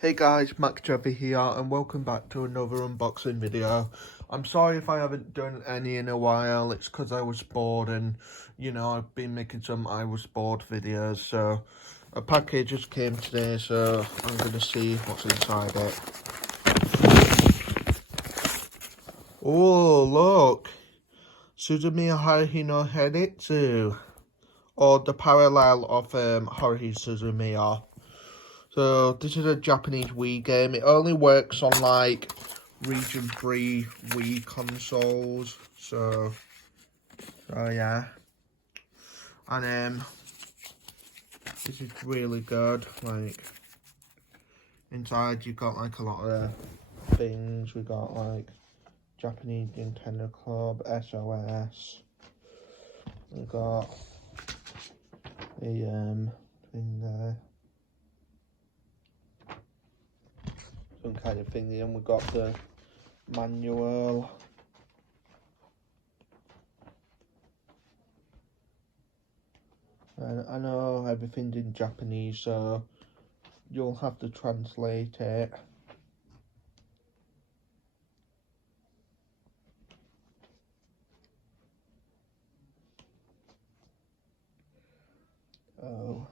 Hey guys, Mac Trevor here and welcome back to another unboxing video. I'm sorry if I haven't done any in a while. It's because I was bored and, I've been making some I was bored videos. So a package just came today, so I'm going to see what's inside it. Oh, look! Suzumiya Haruhi no Heritsu, or the parallel of Haruhi Suzumiya. So this is a Japanese Wii game. It only works on like region 3 Wii consoles. So yeah. And this is really good. Like inside you've got like a lot of things. We got like Japanese Nintendo Club, SOS. We got a thing there. Some kind of thing, and we got the manual. And I know everything's in Japanese, so you'll have to translate it. Oh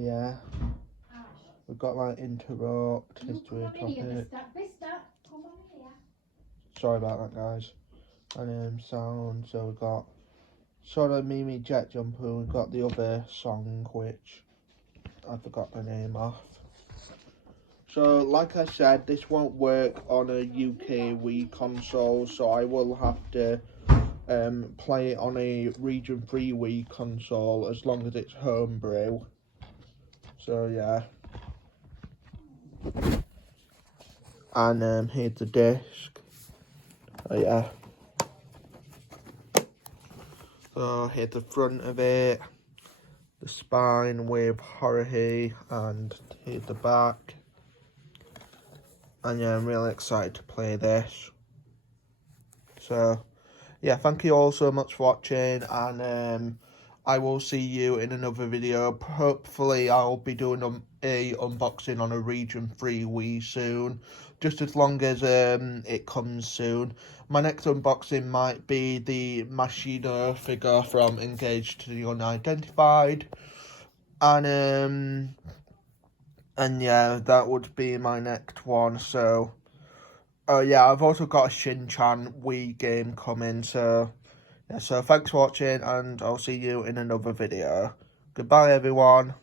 yeah. We've got like interrupt, history topic. Sorry about that, guys. And sound. So we've got Sora Mimi Jet Jumper. We've got the other song, which I forgot the name of. So, like I said, this won't work on a UK Wii console, so I will have to play it on a Region 3 Wii console as long as it's homebrew. So, yeah. And here's the disc. Oh, yeah. So, here's the front of it. The spine with Haruhi, and here's the back. And yeah, I'm really excited to play this. So yeah, thank you all so much for watching, and I will see you in another video. Hopefully I'll be doing a unboxing on a Region 3 Wii soon, just as long as it comes soon. My next unboxing might be the Machino figure from Engaged to the Unidentified, and yeah, that would be my next one. So yeah, I've also got a Shin-Chan Wii game coming, so yeah, so thanks for watching, and I'll see you in another video. Goodbye, everyone.